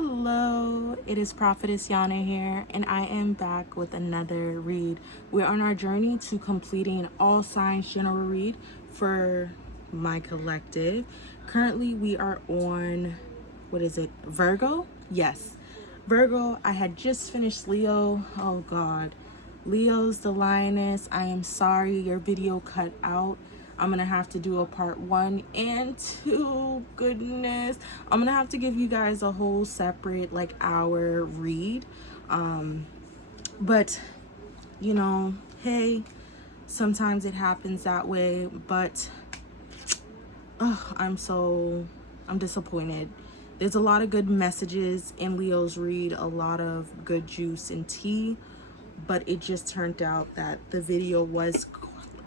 Hello, it is Prophetess Yana here, and I am back with another read. We're on our journey to completing all signs general read for my collective. Currently, we are on, what is it, Virgo? Yes, Virgo. I had just finished Leo. Oh God, Leo's the lioness. I am sorry, your video cut out. I'm gonna have to do a part 1 and 2. Goodness, I'm gonna have to give you guys a whole separate like hour read. But you know, hey, sometimes it happens that way. But I'm disappointed. There's a lot of good messages in Leo's read, a lot of good juice and tea, but it just turned out that the video was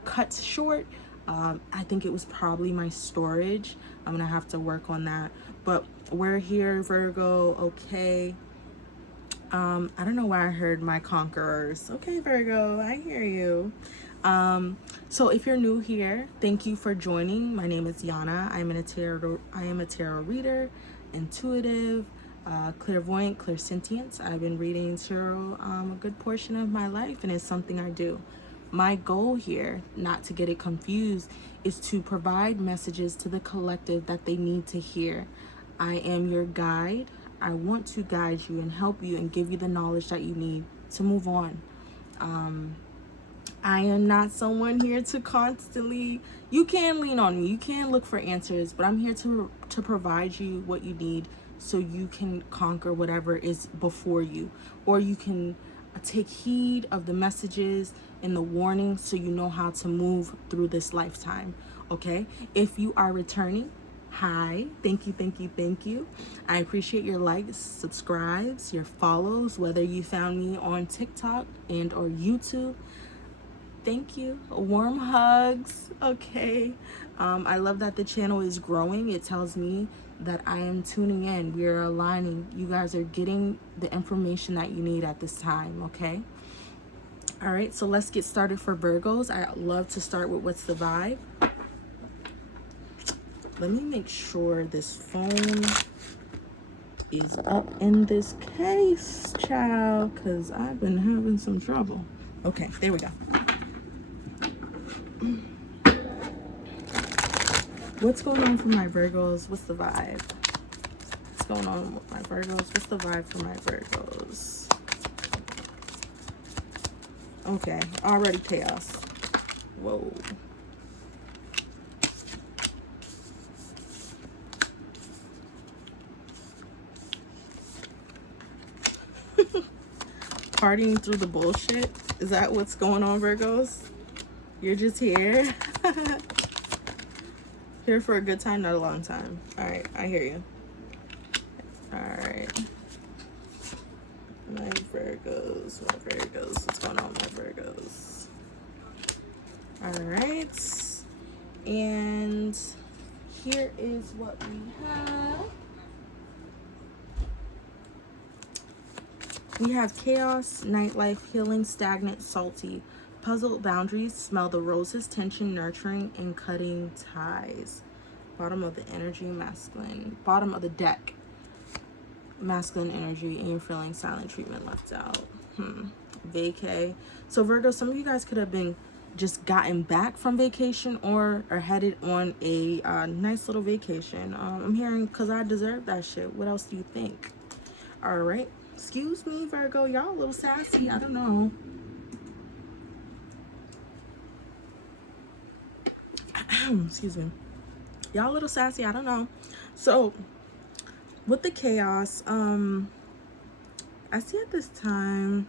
cut short. I think it was probably my storage. I'm gonna have to work on that, but we're here, Virgo. Okay. I don't know why I heard my conquerors. Okay, Virgo, I hear you. So if you're new here, thank you for joining. My name is Yana. I am a tarot reader, intuitive, clairvoyant, clairsentience. I've been reading tarot a good portion of my life, and it's something I do. My goal here, not to get it confused, is to provide messages to the collective that they need to hear. I am your guide. I want to guide you and help you and give you the knowledge that you need to move on. I am not someone here to constantly, you can lean on me, you can look for answers, but I'm here to provide you what you need so you can conquer whatever is before you, or you can take heed of the messages and the warnings so you know how to move through this lifetime. Okay, if you are returning, hi, thank you. I appreciate your likes, subscribes, your follows, whether you found me on TikTok and or YouTube. Thank you. Warm hugs. Okay. I love that the channel is growing. It tells me that I am tuning in. We are aligning. You guys are getting the information that you need at this time. Okay. All right. So let's get started for Virgos. I love to start with what's the vibe. Let me make sure this phone is up in this case, child, because I've been having some trouble. Okay. There we go. What's going on for my Virgos? What's the vibe? What's going on with my Virgos? What's the vibe for my Virgos? Okay, already chaos. Whoa. Partying through the bullshit? Is that what's going on, Virgos? You're just here? Here for a good time, not a long time. All right, I hear you. All right. My Virgos. What's going on, my Virgos? All right. And here is what we have. We have chaos, nightlife, healing, stagnant, salty. Puzzled boundaries, smell the roses, tension, nurturing, and cutting ties. Bottom of the energy, masculine. Bottom of the deck, masculine energy, and you're feeling silent treatment left out. Vacay. So Virgo, some of you guys could have been just gotten back from vacation or are headed on a nice little vacation. I'm hearing because I deserve that shit. What else do you think? All right. Excuse me, Virgo. Y'all a little sassy. I don't know. Excuse me, y'all a little sassy, I don't know. So with the chaos, I see at this time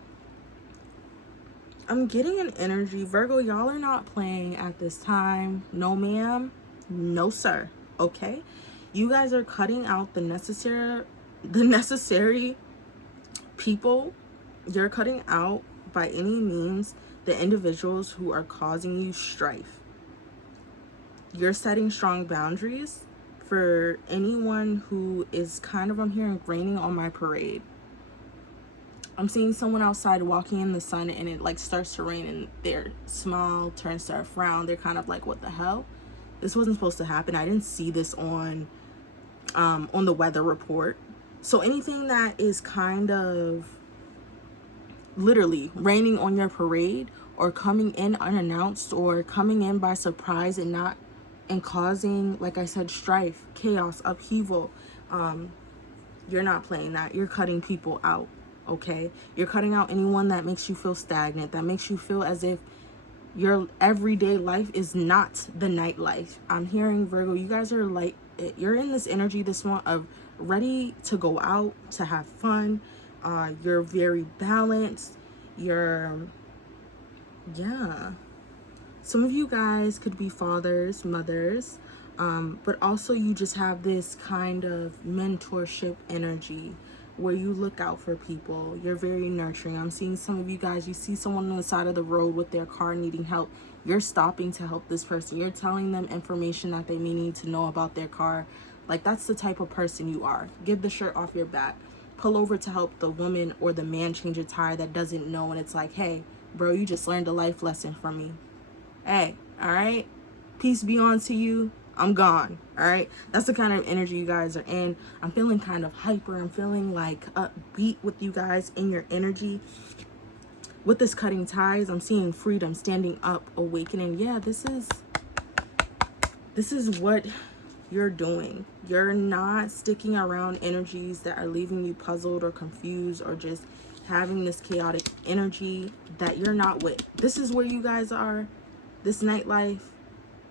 I'm getting an energy, Virgo, y'all are not playing at this time. No ma'am, no sir. Okay, you guys are cutting out the necessary people. You're cutting out by any means the individuals who are causing you strife. You're setting strong boundaries for anyone who is kind of, I'm hearing, raining on my parade. I'm seeing someone outside walking in the sun and it like starts to rain and their smile turns to a frown. They're kind of like, what the hell? This wasn't supposed to happen. I didn't see this on the weather report. So anything that is kind of literally raining on your parade, or coming in unannounced, or coming in by surprise and causing, like I said, strife, chaos, upheaval, you're not playing that. You're cutting people out, okay? You're cutting out anyone that makes you feel stagnant, that makes you feel as if your everyday life is not the nightlife. I'm hearing, Virgo, you guys are like, you're in this energy this month of ready to go out, to have fun. You're very balanced. Yeah. Some of you guys could be fathers, mothers, but also you just have this kind of mentorship energy where you look out for people. You're very nurturing. I'm seeing some of you guys, you see someone on the side of the road with their car needing help. You're stopping to help this person. You're telling them information that they may need to know about their car. Like, that's the type of person you are. Give the shirt off your back. Pull over to help the woman or the man change a tire that doesn't know, and it's like, hey, bro, you just learned a life lesson from me. Hey, all right, peace be on to you. I'm gone. All right, that's the kind of energy you guys are in. I'm feeling kind of hyper. I'm feeling like upbeat with you guys in your energy. With this cutting ties, I'm seeing freedom, standing up, awakening. Yeah, this is what you're doing. You're not sticking around energies that are leaving you puzzled or confused, or just having this chaotic energy that you're not with. This is where you guys are. This nightlife,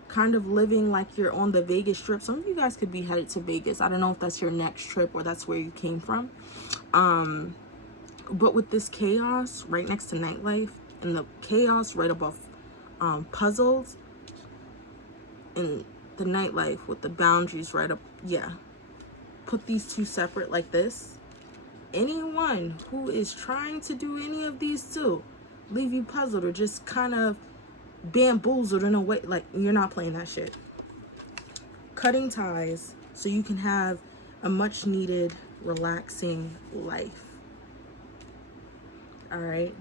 kind of living like you're on the Vegas Strip. Some of you guys could be headed to Vegas. I don't know if that's your next trip or that's where you came from. But with this chaos right next to nightlife, and the chaos right above puzzles, and the nightlife with the boundaries right up. Yeah. Put these two separate like this. Anyone who is trying to do any of these two, leave you puzzled or just kind of bamboozled in a way, like, you're not playing that shit. Cutting ties so you can have a much needed relaxing life. All right.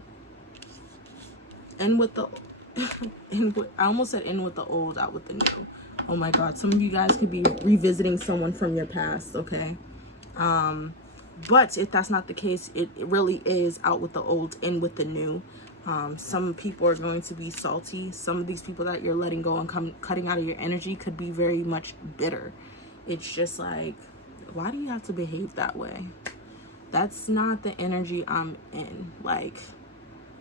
And with the I almost said in with the old, out with the new. Oh my god, some of you guys could be revisiting someone from your past, okay? But if that's not the case, it really is out with the old, in with the new. Some people are going to be salty. Some of these people that you're letting go and cutting out of your energy could be very much bitter. It's just like, why do you have to behave that way? That's not the energy I'm in. Like,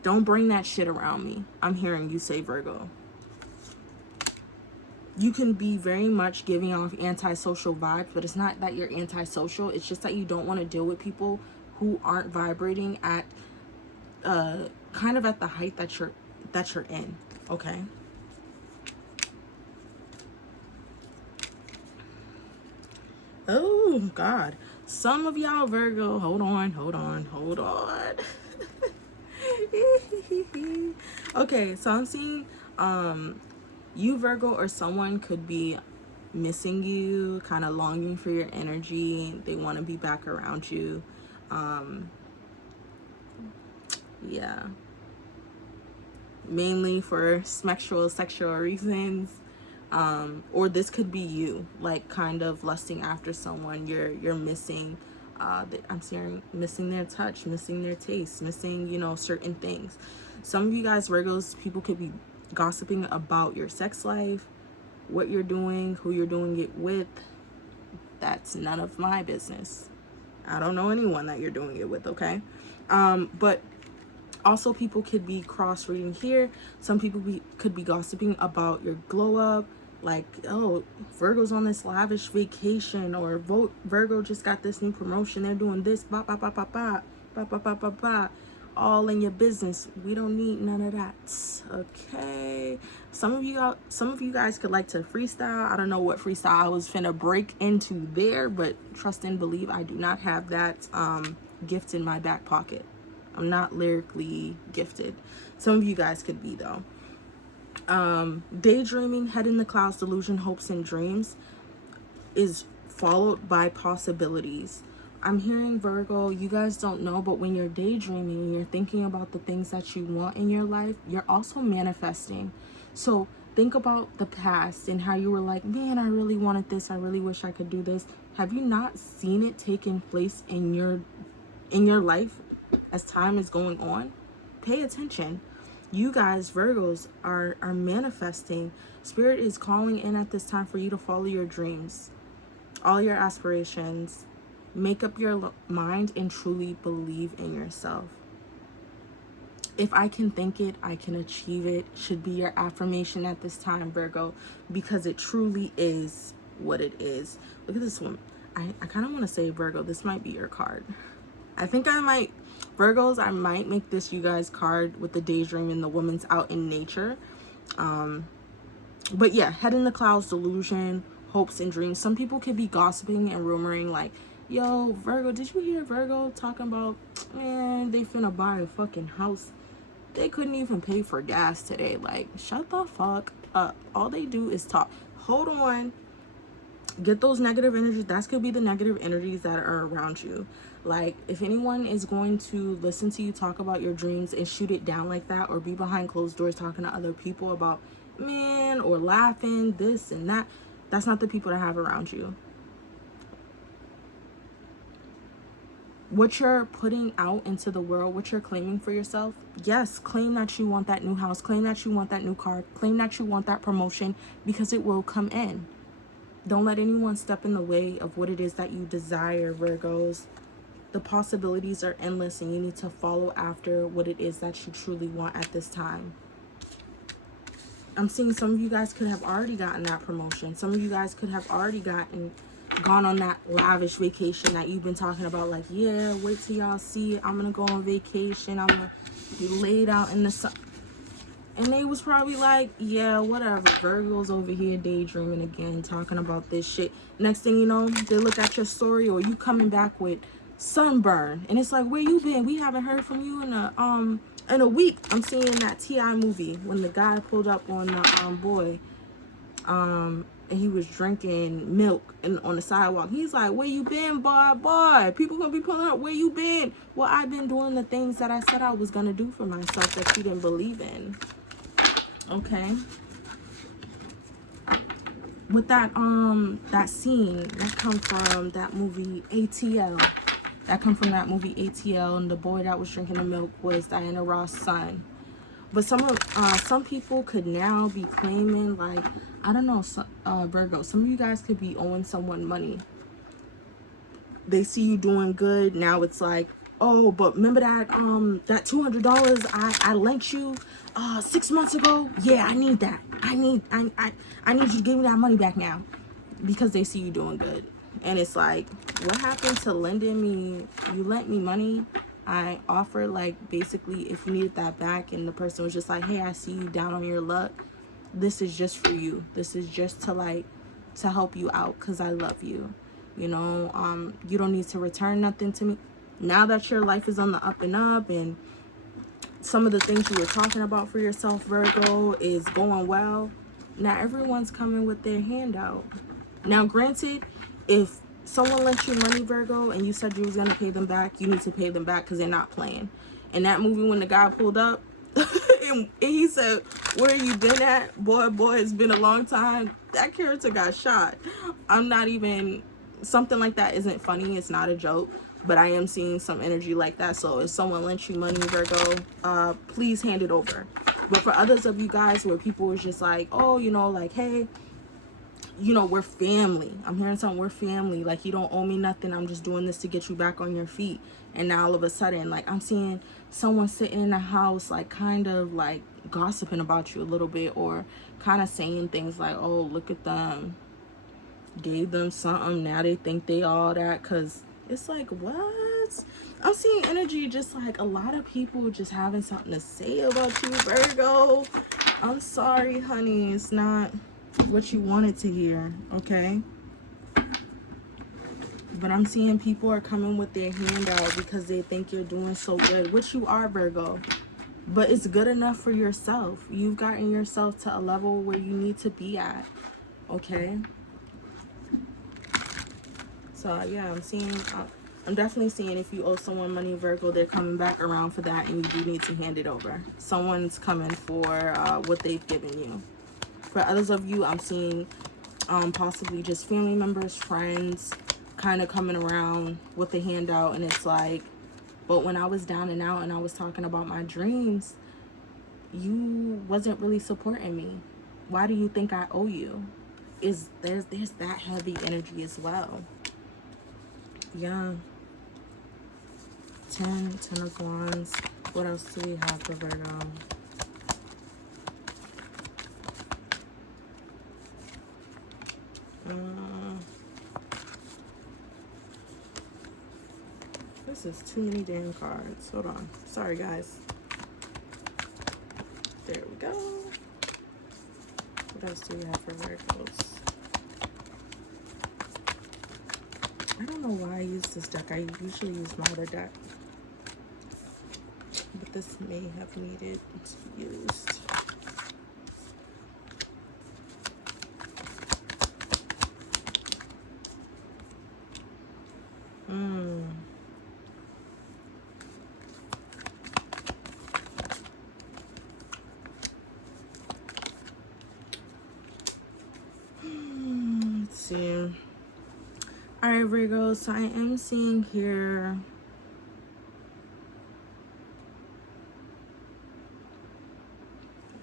don't bring that shit around me. I'm hearing you say, Virgo. You can be very much giving off antisocial vibes, but it's not that you're antisocial. It's just that you don't want to deal with people who aren't vibrating at kind of at the height that you're in, okay? Oh god, some of y'all Virgo, hold on. Okay, so I'm seeing you Virgo, or someone could be missing you, kind of longing for your energy. They want to be back around you. Yeah, mainly for sexual reasons. Or this could be you, like, kind of lusting after someone you're missing. I'm seeing missing their touch, missing their taste, missing, you know, certain things. Some of you guys Virgos, people could be gossiping about your sex life, what you're doing, who you're doing it with. That's none of my business. I don't know anyone that you're doing it with, okay? But also people could be cross-reading here. Some people could be gossiping about your glow up, like, oh, Virgo's on this lavish vacation, or Virgo just got this new promotion, they're doing this, all in your business. We don't need none of that, okay? Some of you guys could like to freestyle. I don't know what freestyle I was finna break into there, but trust and believe I do not have that gift in my back pocket. I'm not lyrically gifted. Some of you guys could be, though. Daydreaming, head in the clouds, delusion, hopes, and dreams is followed by possibilities. I'm hearing Virgo, you guys don't know, but when you're daydreaming and you're thinking about the things that you want in your life, you're also manifesting. So think about the past and how you were like, man, I really wanted this. I really wish I could do this. Have you not seen it taking place in your life as time is going on? Pay attention. You guys, Virgos, are manifesting. Spirit is calling in at this time for you to follow your dreams, all your aspirations. Make up your mind and truly believe in yourself. If I can think it, I can achieve it should be your affirmation at this time, Virgo, because it truly is what it is. Look at this one. I kind of want to say, Virgo, this might be your card. I think I might, Virgos, I might make this you guys card with the daydream and the woman's out in nature. But yeah, head in the clouds, delusion, hopes and dreams. Some people could be gossiping and rumoring like, yo, Virgo, did you hear Virgo talking about, man, they finna buy a fucking house. They couldn't even pay for gas today. Like, shut the fuck up. All they do is talk. Hold on. Get those negative energies. That could be the negative energies that are around you. Like, if anyone is going to listen to you talk about your dreams and shoot it down like that, or be behind closed doors talking to other people about, man, or laughing, this and that, that's not the people to have around you. What you're putting out into the world, what you're claiming for yourself, yes, claim that you want that new house, claim that you want that new car, claim that you want that promotion, because it will come in. Don't let anyone step in the way of what it is that you desire, Virgos. The possibilities are endless, and you need to follow after what it is that you truly want at this time. I'm seeing some of you guys could have already gotten that promotion. Some of you guys could have already gone on that lavish vacation that you've been talking about. Like, yeah, wait till y'all see it. I'm gonna go on vacation. I'm gonna be laid out in the sun. And they was probably like, yeah, whatever. Virgo's over here daydreaming again, talking about this shit. Next thing you know, they look at your story, or you coming back with sunburn, and it's like, where you been? We haven't heard from you in a week. I'm seeing that T.I. movie when the guy pulled up on the boy, and he was drinking milk on the sidewalk. He's like, where you been, boy? People gonna be pulling up, where you been? Well, I've been doing the things that I said I was gonna do for myself that you didn't believe in. Okay. With that that scene that come from that movie ATL. That come from that movie ATL, and the boy that was drinking the milk was Diana Ross' son. But some people could now be claiming, like, I don't know, Virgo, some of you guys could be owing someone money. They see you doing good. Now it's like, oh, but remember that that $200 I lent you 6 months ago? Yeah, I need that. I need you to give me that money back now, because they see you doing good. And it's like, what happened to lending me? You lent me money. I offered, like, basically, if you needed that back, and the person was just like, hey, I see you down on your luck. This is just for you. This is just to help you out, because I love you. You know, you don't need to return nothing to me. Now that your life is on the up and up, and some of the things you were talking about for yourself, Virgo, is going well, now everyone's coming with their hand out. Now, granted, if someone lent you money, Virgo, and you said you was going to pay them back, you need to pay them back, because they're not playing. In that movie, when the guy pulled up and he said, where you been at? Boy, it's been a long time. That character got shot. I'm not even, something like that isn't funny. It's not a joke. But I am seeing some energy like that. So if someone lent you money, Virgo, please hand it over. But for others of you guys where people was just like, oh, you know, like, hey, you know, we're family. I'm hearing something, we're family. Like, you don't owe me nothing. I'm just doing this to get you back on your feet. And now all of a sudden, like, I'm seeing someone sitting in the house, like, kind of like gossiping about you a little bit, or kind of saying things like, oh, look at them. Gave them something. Now they think they all that. Because it's like, what? I'm seeing energy just like a lot of people just having something to say about you, Virgo. I'm sorry, honey. It's not what you wanted to hear, okay? But I'm seeing people are coming with their hand out because they think you're doing so good, which you are, Virgo. But it's good enough for yourself. You've gotten yourself to a level where you need to be at, okay? So yeah, I'm definitely seeing if you owe someone money, Virgo, they're coming back around for that, and you do need to hand it over. Someone's coming for what they've given you. For others of you, I'm seeing possibly just family members, friends, kind of coming around with a handout, and it's like, but when I was down and out and I was talking about my dreams, you wasn't really supporting me. Why do you think I owe you? There's that heavy energy as well. Yeah. 10 of Wands. What else do we have for Virgo? This is too many damn cards. Hold on. Sorry, guys. There we go. What else do we have for Virgos? I don't know why I use this deck. I usually use my other deck. But this may have needed to be used. Let's see. All right, Virgo. So I am seeing here.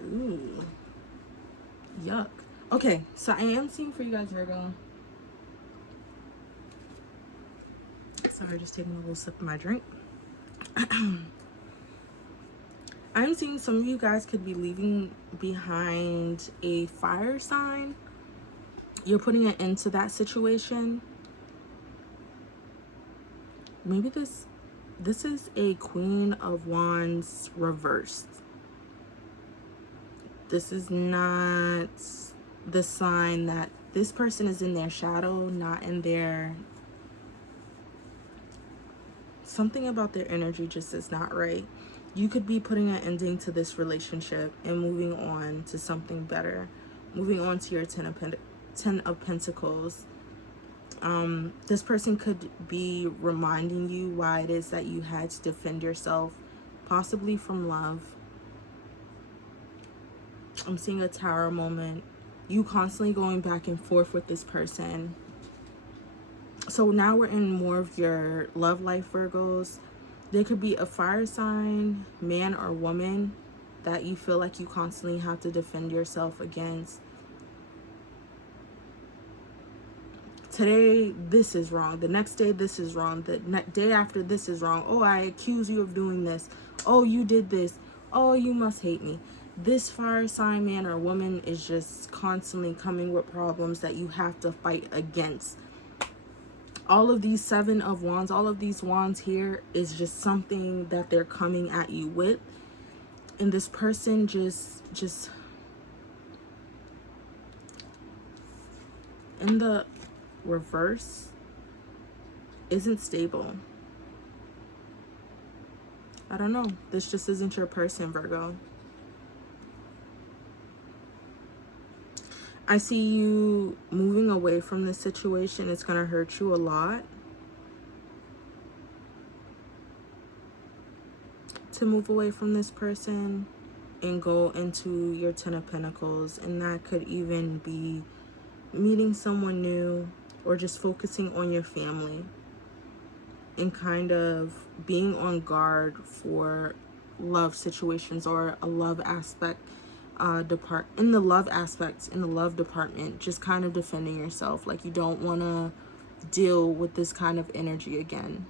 Ooh. Yuck. Okay, so I am seeing for you guys, Virgo. Sorry, just taking a little sip of my drink. I'm seeing some of you guys could be leaving behind a fire sign. You're putting an end to that situation. Maybe this is a Queen of Wands reversed. This is not the sign that this person is in their shadow, not in their... Something about their energy just is not right. You could be putting an ending to this relationship and moving on to something better. Moving on to your Ten of Pentacles. This person could be reminding you why it is that you had to defend yourself, possibly from love. I'm seeing a Tower moment. You constantly going back and forth with this person. So now we're in more of your love life, Virgos. There could be a fire sign, man or woman, that you feel like you constantly have to defend yourself against. Today, this is wrong. The next day, this is wrong. The day after, this is wrong. Oh, I accuse you of doing this. Oh, you did this. Oh, you must hate me. This fire sign, man or woman, is just constantly coming with problems that you have to fight against. All of these Seven of Wands, all of these wands here is just something that they're coming at you with. And this person just in the reverse isn't stable. I don't know. This just isn't your person, Virgo. I see you moving away from this situation. It's going to hurt you a lot to move away from this person and go into your Ten of Pentacles. And that could even be meeting someone new or just focusing on your family and kind of being on guard for love situations or a love aspect. In the love department, just kind of defending yourself, like you don't want to deal with this kind of energy again.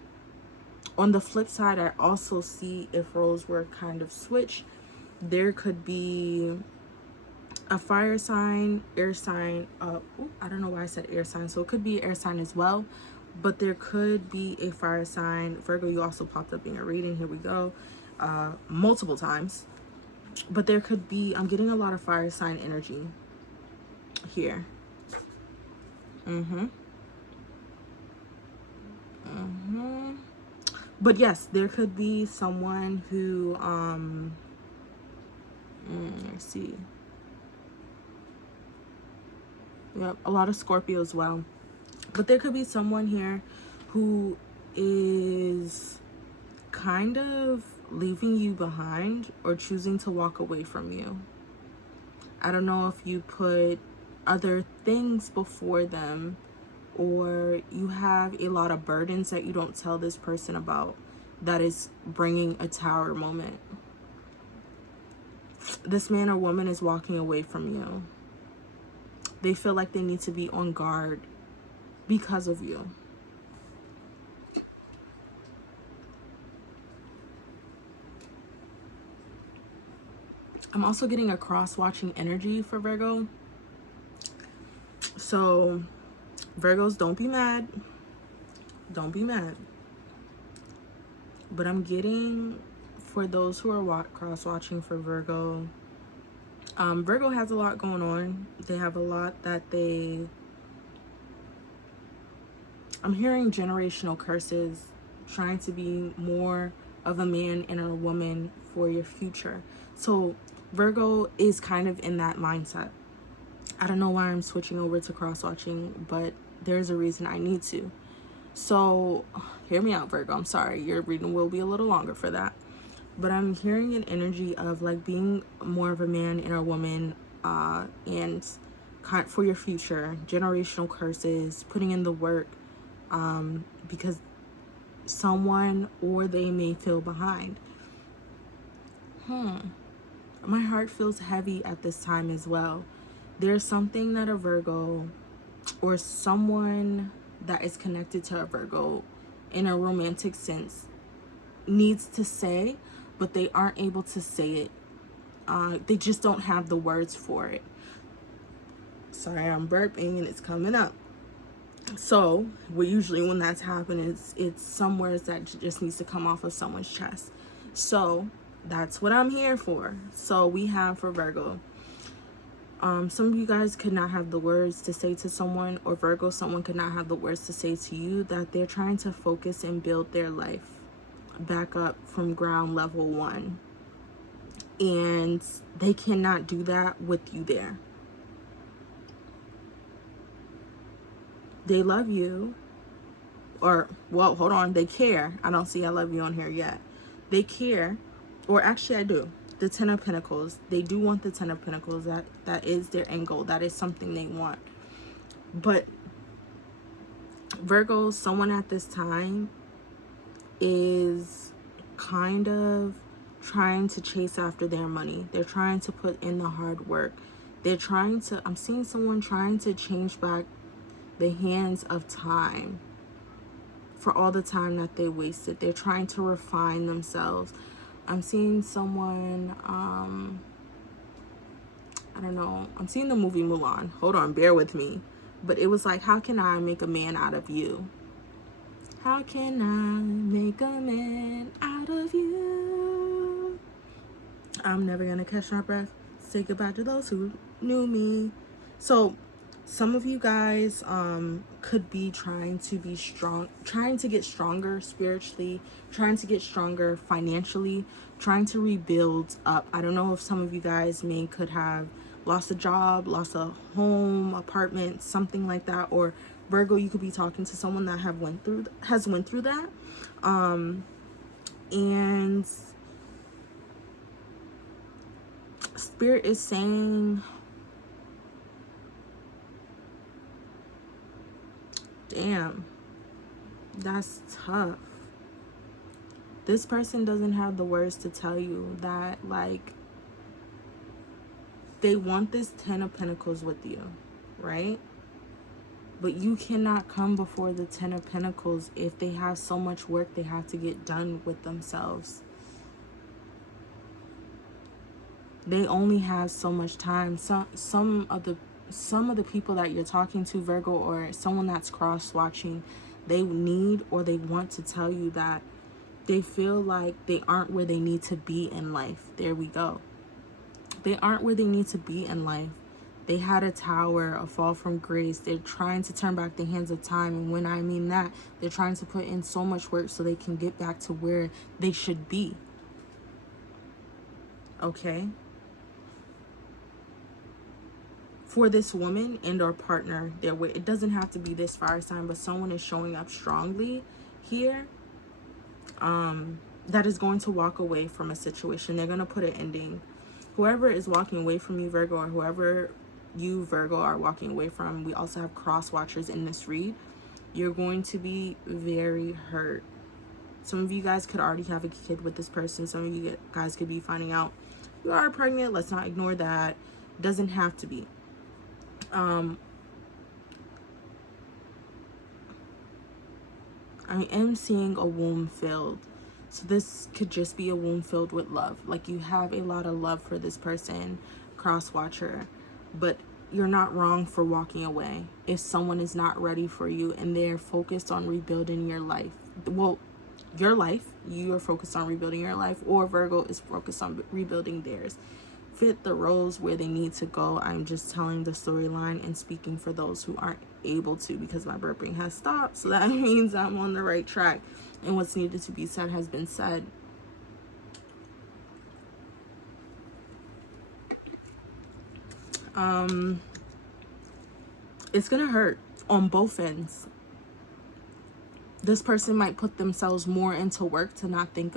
On the flip side, I also see, if roles were kind of switched, there could be a fire sign, air sign. I don't know why I said air sign, so it could be air sign as well, but there could be a fire sign. Virgo, you also popped up in your reading. Here we go, multiple times. But there could be, I'm getting a lot of fire sign energy here. But yes, there could be someone who, let's see. Yep, a lot of Scorpio as well. But there could be someone here who is kind of leaving you behind or choosing to walk away from you. I don't know if you put other things before them or you have a lot of burdens that you don't tell this person about, that is bringing a tower moment. This man or woman is walking away from you. They feel like they need to be on guard because of you. I'm also getting a cross-watching energy for Virgo. So, Virgos, don't be mad. Don't be mad. But I'm getting, for those who are cross-watching for Virgo, Virgo has a lot going on. They have a lot that I'm hearing generational curses, trying to be more of a man and a woman for your future. So Virgo is kind of in that mindset. I don't know why I'm switching over to cross-watching, but there's a reason I need to. So hear me out, Virgo. I'm sorry, your reading will be a little longer for that. But I'm hearing an energy of like being more of a man and a woman, and for your future, generational curses, putting in the work, because someone or they may feel behind. My heart feels heavy at this time as well. There's something that a Virgo or someone that is connected to a Virgo in a romantic sense needs to say, but they aren't able to say it. They just don't have the words for it. Sorry, I'm burping and it's coming up. So, usually when that's happening, it's some words that just needs to come off of someone's chest. So, that's what I'm here for. So, we have for Virgo, some of you guys could not have the words to say to someone, or Virgo, someone could not have the words to say to you, that they're trying to focus and build their life back up from ground level 1. And they cannot do that with you there. They love you, or, well, hold on, they care. I don't see I love you on here yet. They care, or actually I do. The 10 of Pentacles, they do want the 10 of Pentacles. That is their end goal. That is something they want. But Virgo, someone at this time is kind of trying to chase after their money. They're trying to put in the hard work. They're trying to, I'm seeing someone trying to change back the hands of time for all the time that they wasted. They're trying to refine themselves. I'm seeing someone, I don't know, I'm seeing the movie Mulan. Hold on, bear with me. But it was like, how can I make a man out of you? How can I make a man out of you? I'm never gonna catch my breath. Say goodbye to those who knew me. So some of you guys could be trying to be strong, trying to get stronger spiritually, trying to get stronger financially, trying to rebuild up. I don't know if some of you guys could have lost a job, lost a home, apartment, something like that. Or Virgo, you could be talking to someone that has went through that. And Spirit is saying, damn, that's tough. This person doesn't have the words to tell you that, like, they want this 10 of Pentacles with you, right? But you cannot come before the 10 of Pentacles if they have so much work they have to get done with themselves. They only have so much time. Some of the people that you're talking to, Virgo, or someone that's cross-watching, they need or they want to tell you that they feel like they aren't where they need to be in life. There we go. They aren't where they need to be in life. They had a tower, a fall from grace. They're trying to turn back the hands of time. And when I mean that, they're trying to put in so much work so they can get back to where they should be. Okay? For this woman and or partner, it doesn't have to be this fire sign, but someone is showing up strongly here, that is going to walk away from a situation. They're going to put an ending. Whoever is walking away from you, Virgo, or whoever you, Virgo, are walking away from, we also have cross watchers in this read. You're going to be very hurt. Some of you guys could already have a kid with this person. Some of you guys could be finding out you are pregnant. Let's not ignore that. Doesn't have to be. I am seeing a womb filled. So this could just be a womb filled with love. Like you have a lot of love for this person, cross watcher, but you're not wrong for walking away if someone is not ready for you and they're focused on rebuilding your life. Well, your life, you are focused on rebuilding your life, or Virgo is focused on rebuilding theirs. Fit the roles where they need to go. I'm just telling the storyline and speaking for those who aren't able to, because my burping has stopped, so that means I'm on the right track and what's needed to be said has been said. It's gonna hurt on both ends. This person might put themselves more into work to not think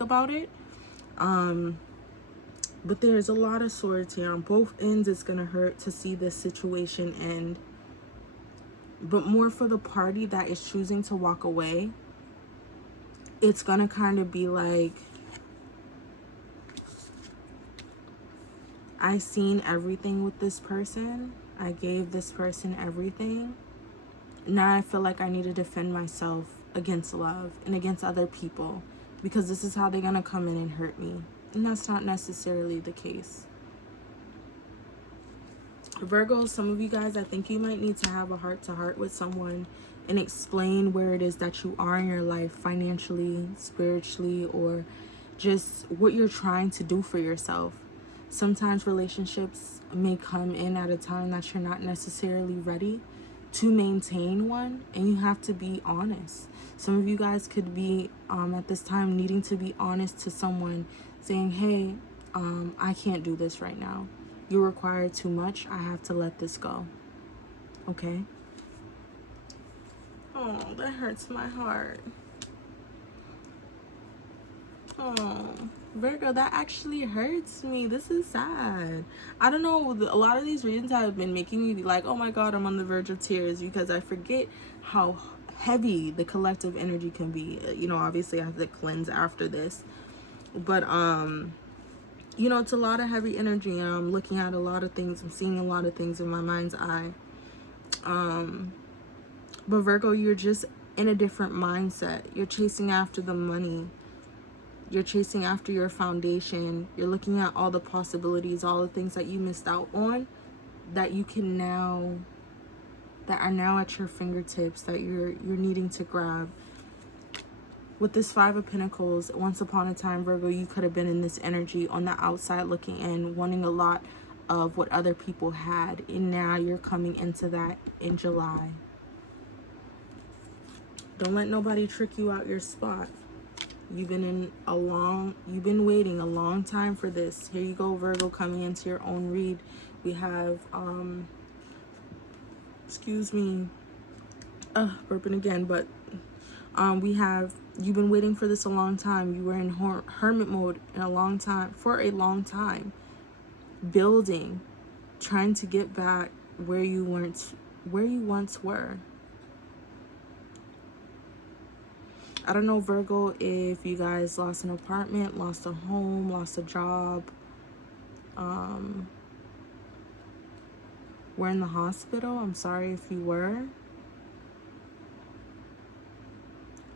about it. But there's a lot of swords here on both ends. It's gonna hurt to see this situation end, but more for the party that is choosing to walk away. It's gonna kind of be like, I seen everything with this person. I gave this person everything. Now I feel like I need to defend myself against love and against other people, because this is how they're gonna come in and hurt me. And that's not necessarily the case. Virgo, some of you guys, I think you might need to have a heart-to-heart with someone and explain where it is that you are in your life, financially, spiritually, or just what you're trying to do for yourself. Sometimes relationships may come in at a time that you're not necessarily ready to maintain one, and you have to be honest. Some of you guys could be at this time needing to be honest to someone, saying, hey, I can't do this right now. You require too much. I have to let this go. Okay? Oh, that hurts my heart. Oh, Virgo, that actually hurts me. This is sad. I don't know. A lot of these readings have been making me be like, oh my God, I'm on the verge of tears, because I forget how heavy the collective energy can be. You know, obviously I have to cleanse after this. But, you know, it's a lot of heavy energy, and I'm looking at a lot of things. I'm seeing a lot of things in my mind's eye. But Virgo, you're just in a different mindset. You're chasing after the money. You're chasing after your foundation. You're looking at all the possibilities, all the things that you missed out on, that you can now, that are now at your fingertips, that you're needing to grab. With this Five of Pentacles, once upon a time, Virgo, you could have been in this energy on the outside looking in, wanting a lot of what other people had, and now you're coming into that in July. Don't let nobody trick you out your spot. You've been waiting a long time for this. Here you go, Virgo, coming into your own read. We have, excuse me, burping again, but we have, you've been waiting for this a long time. You were in hermit mode for a long time, building, trying to get back where you once were. I don't know, Virgo, if you guys lost an apartment, lost a home, lost a job, were in the hospital. I'm sorry if you were.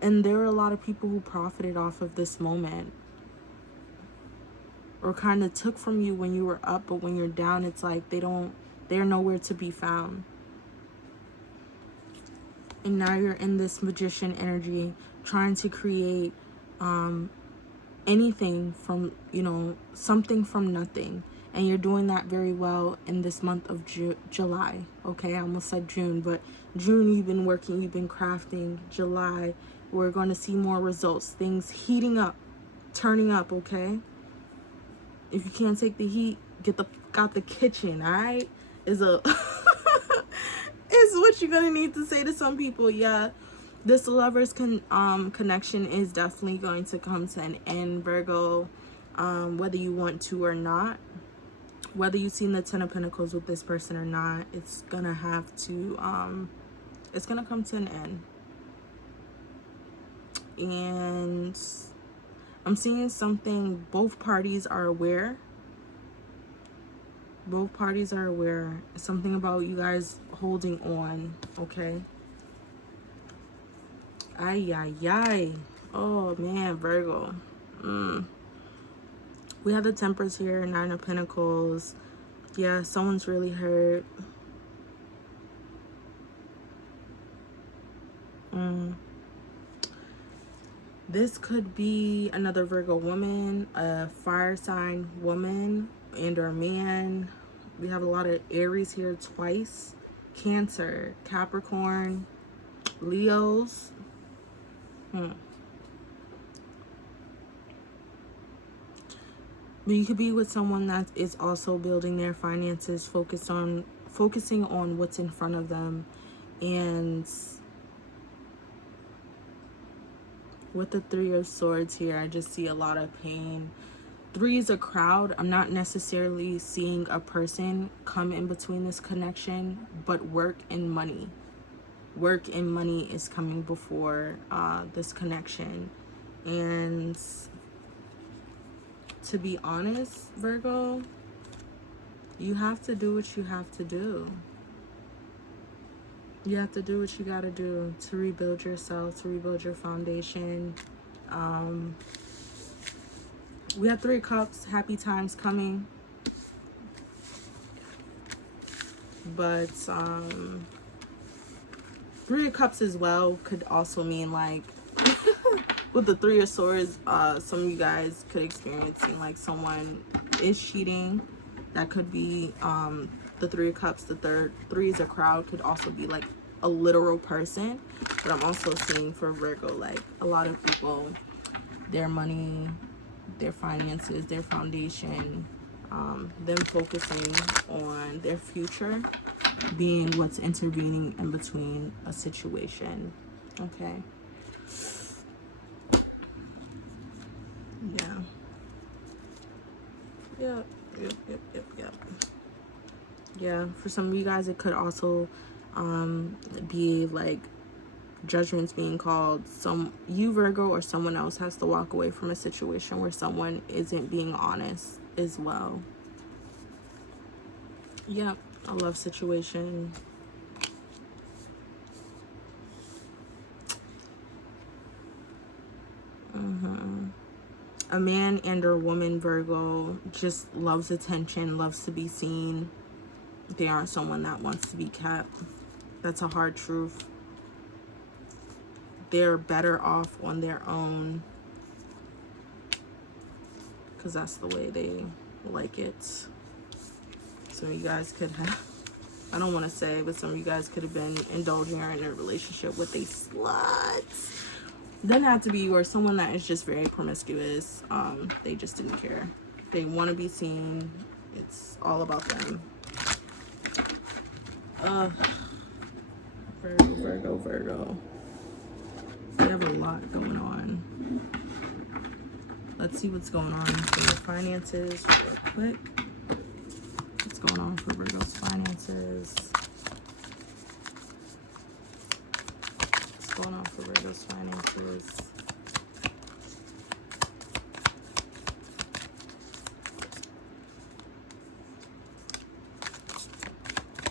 And there were a lot of people who profited off of this moment, or kind of took from you when you were up, but when you're down, it's like they're nowhere to be found. And now you're in this magician energy, trying to create anything from, you know, something from nothing. And you're doing that very well in this month of July. Okay, I almost said June, but June you've been working, you've been crafting. July, we're going to see more results, things heating up, turning up. Okay, if you can't take the heat, got the kitchen. All right, is a is what you're gonna need to say to some people. Yeah, this Lovers connection is definitely going to come to an end, Virgo, whether you want to or not. Whether you've seen the Ten of Pentacles with this person or not, it's gonna have to It's gonna come to an end. And I'm seeing something, both parties are aware. Both parties are aware. Something about you guys holding on, okay? Ay, ay, ay. Oh, man, Virgo. We have the Temperance here, 9 of Pentacles. Yeah, someone's really hurt. This could be another Virgo woman, a fire sign woman, and or man. We have a lot of Aries here twice. Cancer, Capricorn, Leos. But you could be with someone that is also building their finances, focusing on what's in front of them. And with the 3 of Swords here, I just see a lot of pain. 3 is a crowd. I'm not necessarily seeing a person come in between this connection, but work and money. Work and money is coming before this connection. And to be honest, Virgo, you have to do what you have to do. You have to do what you got to do to rebuild yourself, to rebuild your foundation. We have 3 of Cups, happy times coming. But 3 of Cups as well could also mean like, with the 3 of Swords, some of you guys could experience like someone is cheating. That could be the 3 of Cups. The 3 is a crowd, could also be like a literal person. But I'm also seeing for Virgo, like a lot of people, their money, their finances, their foundation, them focusing on their future being what's intervening in between a situation. Okay. Yeah. Yep. Yeah, for some of you guys, it could also be like judgments being called. You Virgo or someone else has to walk away from a situation where someone isn't being honest as well. Yep, a love situation. A man and or woman, Virgo, just loves attention, loves to be seen. They aren't someone that wants to be kept. That's a hard truth. They're better off on their own, because that's the way they like it. Some of you guys could have, I don't want to say, but some of you guys could have been indulging or in a relationship with a slut. Doesn't have to be you, or someone that is just very promiscuous. They just didn't care. They want to be seen. It's all about them. Virgo. We have a lot going on. Let's see what's going on for your finances real quick. What's going on for Virgo's finances? What's going on for Virgo's finances?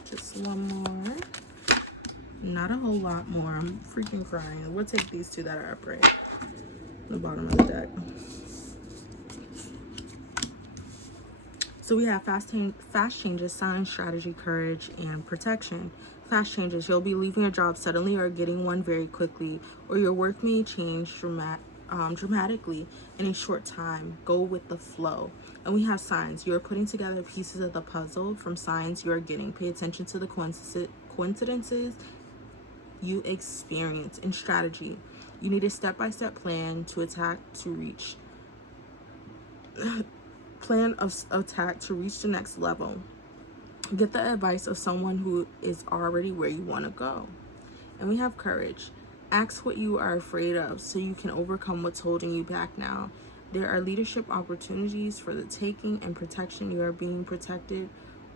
Just one more. Not a whole lot more. I'm freaking crying. We'll take these 2 that are upright. The bottom of the deck. So we have fast changes, signs, strategy, courage, and protection. Fast changes. You'll be leaving a job suddenly or getting one very quickly, or your work may change dramatically in a short time. Go with the flow. And we have signs. You're putting together pieces of the puzzle from signs you are getting. Pay attention to the coincidences you experience. In strategy, you need a step-by-step plan to attack to reach plan of attack to reach the next level. Get the advice of someone who is already where you want to go. And we have courage. Ask what you are afraid of so you can overcome what's holding you back now. There are leadership opportunities for the taking and protection. You are being protected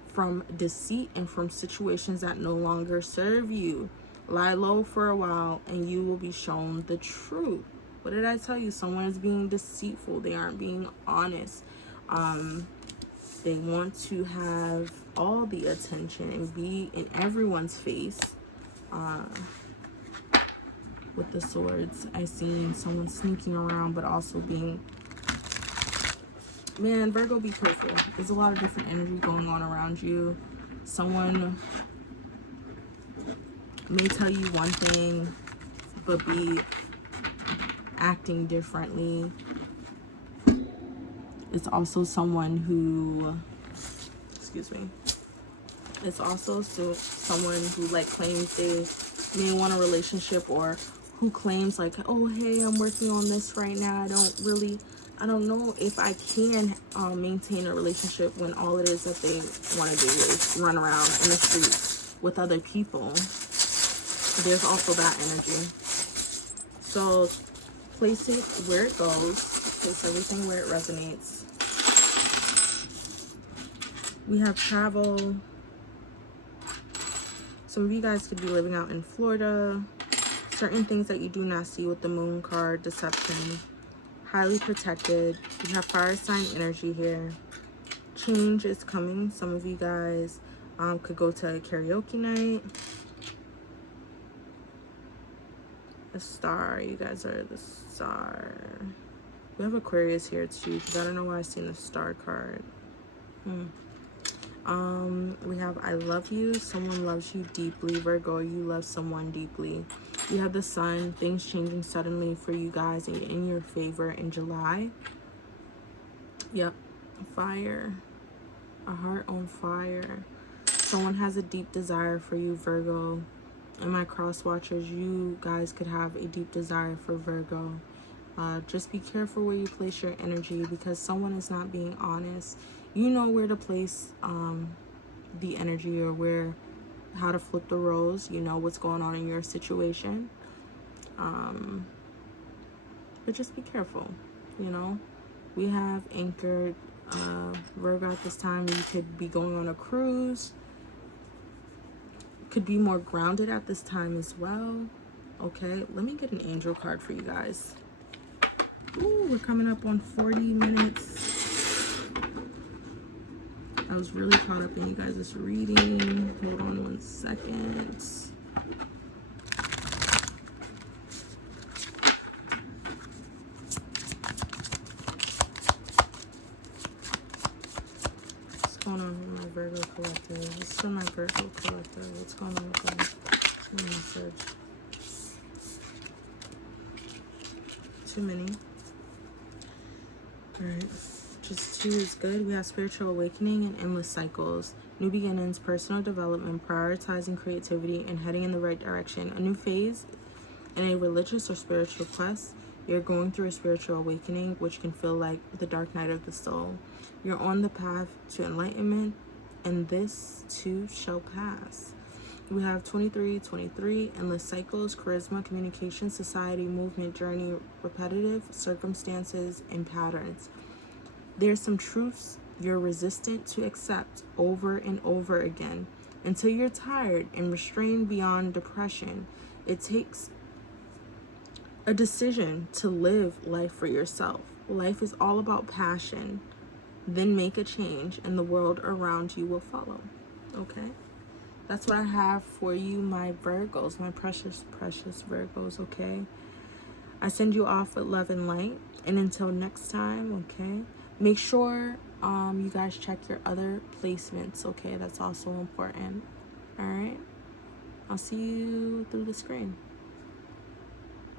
from deceit and from situations that no longer serve you. Lie low for a while and you will be shown the truth. What did I tell you? Someone is being deceitful. They aren't being honest. They want to have all the attention and be in everyone's face. With the swords, I seen someone sneaking around, but also being... Man, Virgo, be careful. There's a lot of different energy going on around you. Someone may tell you one thing, but be acting differently. It's also someone who... Excuse me. It's also someone who, like, claims they may want a relationship, or who claims, like, oh, hey, I'm working on this right now. I don't know if I can maintain a relationship, when all it is that they want to do is run around in the streets with other people. There's also that energy. So place it where it goes. Place everything where it resonates. We have travel. Some of you guys could be living out in Florida. Certain things that you do not see with the moon card. Deception. Highly protected. You have fire sign energy here. Change is coming. Some of you guys could go to a karaoke night. The star. You guys are the star. We have Aquarius here too, because I don't know why I seen the star card. We have I love you. Someone loves you deeply. Virgo, you love someone deeply. You have the sun. Things changing suddenly for you guys and in your favor in July. Yep. Fire. A heart on fire. Someone has a deep desire for you, Virgo. And my cross watchers, you guys could have a deep desire for Virgo. Just be careful where you place your energy, because someone is not being honest. You know where to place the energy, or how to flip the roles. You know what's going on in your situation. But just be careful, you know. We have anchored Virgo at this time. You could be going on a cruise. Could be more grounded at this time as well. Okay, let me get an angel card for you guys. Ooh, we're coming up on 40 minutes. I was really caught up in you guys' reading. Hold on one second. What's going on with my Virgo collective? This is for my Virgo collective. What's going on with them? What's my message? Too many. Alright. Just 2 is good. We have spiritual awakening and endless cycles. New beginnings, personal development, prioritizing creativity, and heading in the right direction. A new phase in a religious or spiritual quest. You're going through a spiritual awakening, which can feel like the dark night of the soul. You're on the path to enlightenment, and this too shall pass. We have 23, endless cycles, charisma, communication, society, movement, journey, repetitive circumstances, and patterns. There's some truths you're resistant to accept over and over again until you're tired and restrained beyond depression. It takes a decision to live life for yourself. Life is all about passion. Then make a change and the world around you will follow. Okay? That's what I have for you, my Virgos, my precious, precious Virgos, okay? I send you off with love and light. And until next time, okay? Make sure you guys check your other placements, okay? That's also important. All right? I'll see you through the screen.